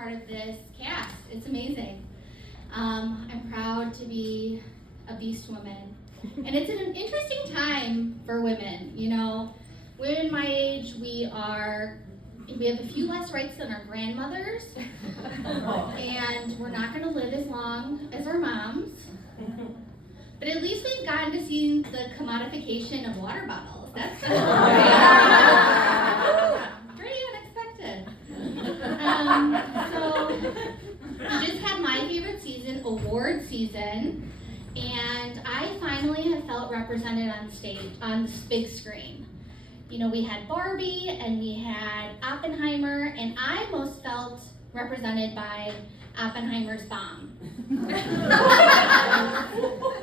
part of this cast. It's amazing. I'm proud to be a beast woman. And it's an interesting time for women. You know, women my age, we have a few less rights than our grandmothers. And we're not going to live as long as our moms. But at least we've gotten to see the commodification of water bottles. That's pretty unexpected. So we just had my favorite season, award season, and I finally have felt represented on stage, on the big screen. You know, we had Barbie and we had Oppenheimer, and I most felt represented by Oppenheimer's bomb.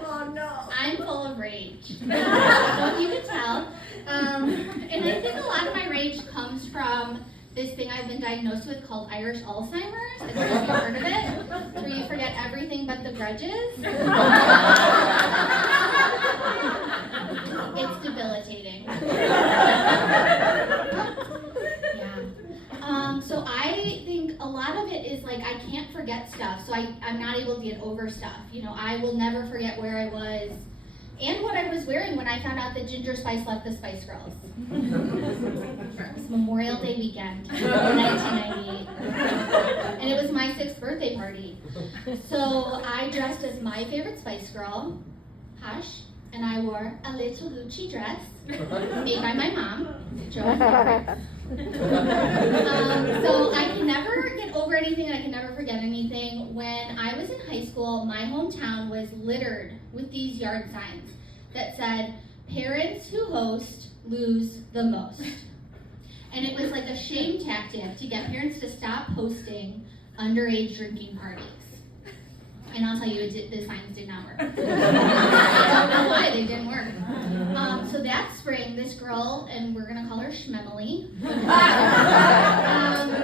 Oh no. I'm full of rage. I hope you can tell. And I think a lot of my rage comes from this thing I've been diagnosed with called Irish Alzheimer's. I don't know if you've heard of it. It's where you forget everything but the grudges. It's debilitating. Yeah. So I think a lot of it is like I can't forget stuff, so I'm not able to get over stuff. You know, I will never forget where I was and what I was wearing when I found out that Ginger Spice left the Spice Girls. It was Memorial Day weekend, 1998. And it was my 6th birthday party. So I dressed as my favorite Spice Girl, Hush, and I wore a little Gucci dress made by my mom, Joan's favorite. So I can never get over anything and I can never forget anything. When I was in high school, my hometown was littered with these yard signs that said, "Parents who host lose the most." And it was like a shame tactic to get parents to stop hosting underage drinking parties. And I'll tell you, the signs did not work. I don't know why they didn't work. So that spring, this girl, and we're gonna call her Schmemily,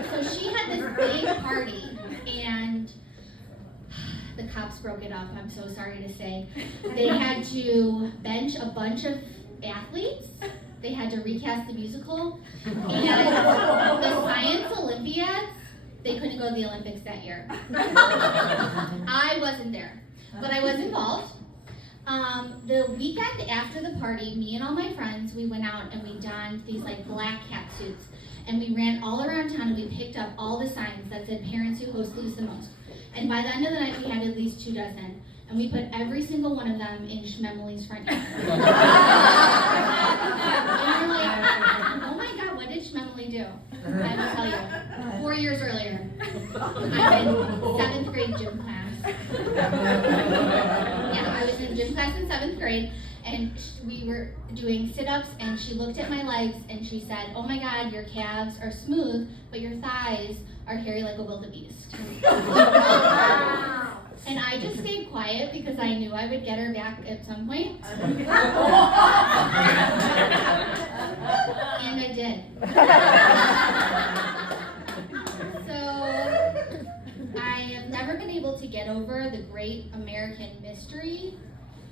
so she had this big party, and the cops broke it up, I'm so sorry to say. They had to bench a bunch of athletes. They had to recast the musical. And the Science Olympiads, they couldn't go to the Olympics that year. I wasn't there, but I was involved. The weekend after the party, me and all my friends, we went out and we donned these like black cat suits. And we ran all around town and we picked up all the signs that said "Parents who host lose the most." And by the end of the night, we had at least 2 dozen. And we put every single one of them in Schmemily's front yard. And you're like, oh my God, what did Schmemily do? I will tell you. 4 years earlier, I'm in 7th grade gym class. Yeah, I was in gym class in 7th grade, and we were doing sit-ups, and she looked at my legs, and she said, "Oh my God, your calves are smooth, but your thighs are hairy like a wildebeest." And I just stayed quiet because I knew I would get her back at some point. And I did. So I have never been able to get over the great American mystery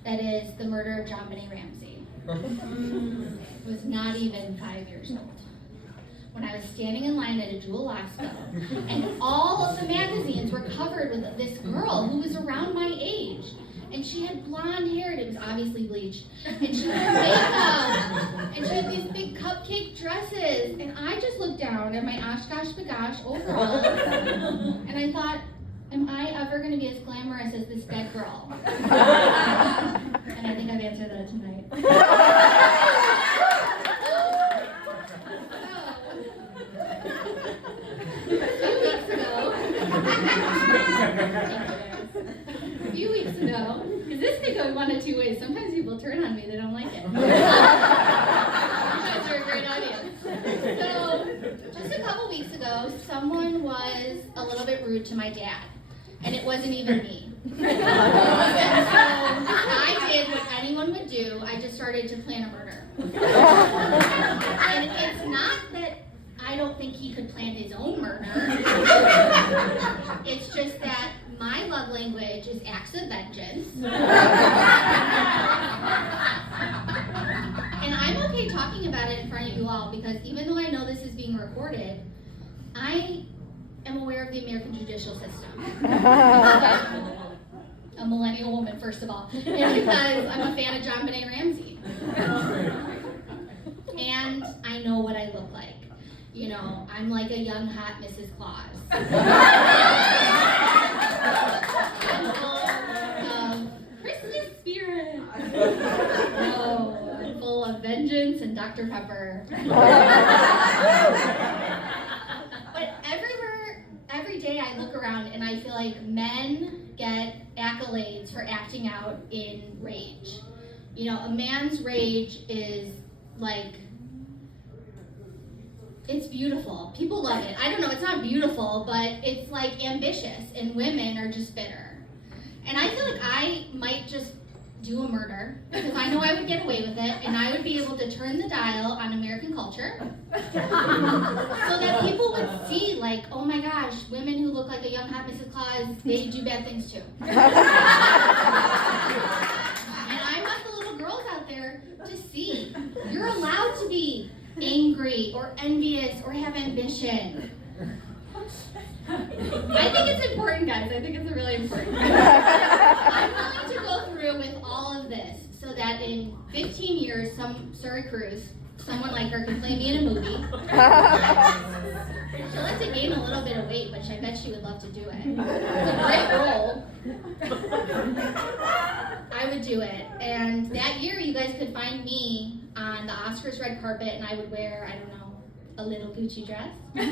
that is the murder of John Benet Ramsey. I was not even 5 years old when I was standing in line at a Jewel Osco, and all of the magazines were covered with this girl who was around my age. And she had blonde hair, and it was obviously bleached. And she wore makeup, and she had these big cupcake dresses. And I just looked down at my Oshkosh Bagosh overalls, and I thought, am I ever going to be as glamorous as this dead girl? And I think I've answered that tonight. A few weeks ago, because this could go one of 2 ways. Sometimes people turn on me, they don't like it. You guys are a great audience. So, just a couple weeks ago, someone was a little bit rude to my dad, and it wasn't even me. And so, I did what anyone would do. I just started to plan a murder. And it's not that I don't think he could plan his own murder. It's just that my love language is acts of vengeance. And I'm okay talking about it in front of you all because even though I know this is being recorded, I am aware of the American judicial system. A millennial woman, first of all, and because I'm a fan of JonBenet Ramsey. And I know what I look like. You know, I'm like a young, hot Mrs. Claus. I'm full of Christmas spirit. No, I'm full of vengeance and Dr. Pepper. But every day I look around and I feel like men get accolades for acting out in rage. You know, a man's rage is like, it's beautiful. People love it. I don't know, it's not beautiful, but it's like ambitious, and women are just bitter. And I feel like I might just do a murder, because I know I would get away with it, and I would be able to turn the dial on American culture, so that people would see, like, oh my gosh, women who look like a young hot Mrs. Claus, they do bad things too. And I want the little girls out there to see, you're allowed to be angry or envious or have ambition. I think it's important, guys. I think it's really important. I'm willing to go through with all of this so that in 15 years, Suri Cruise, someone like her, can play me in a movie. She'll have to gain a little bit of weight, which I bet she would love to do it. It's a great role. I would do it. And that year, you guys could find me on the Oscars red carpet, and I would wear, I don't know, a little Gucci dress. They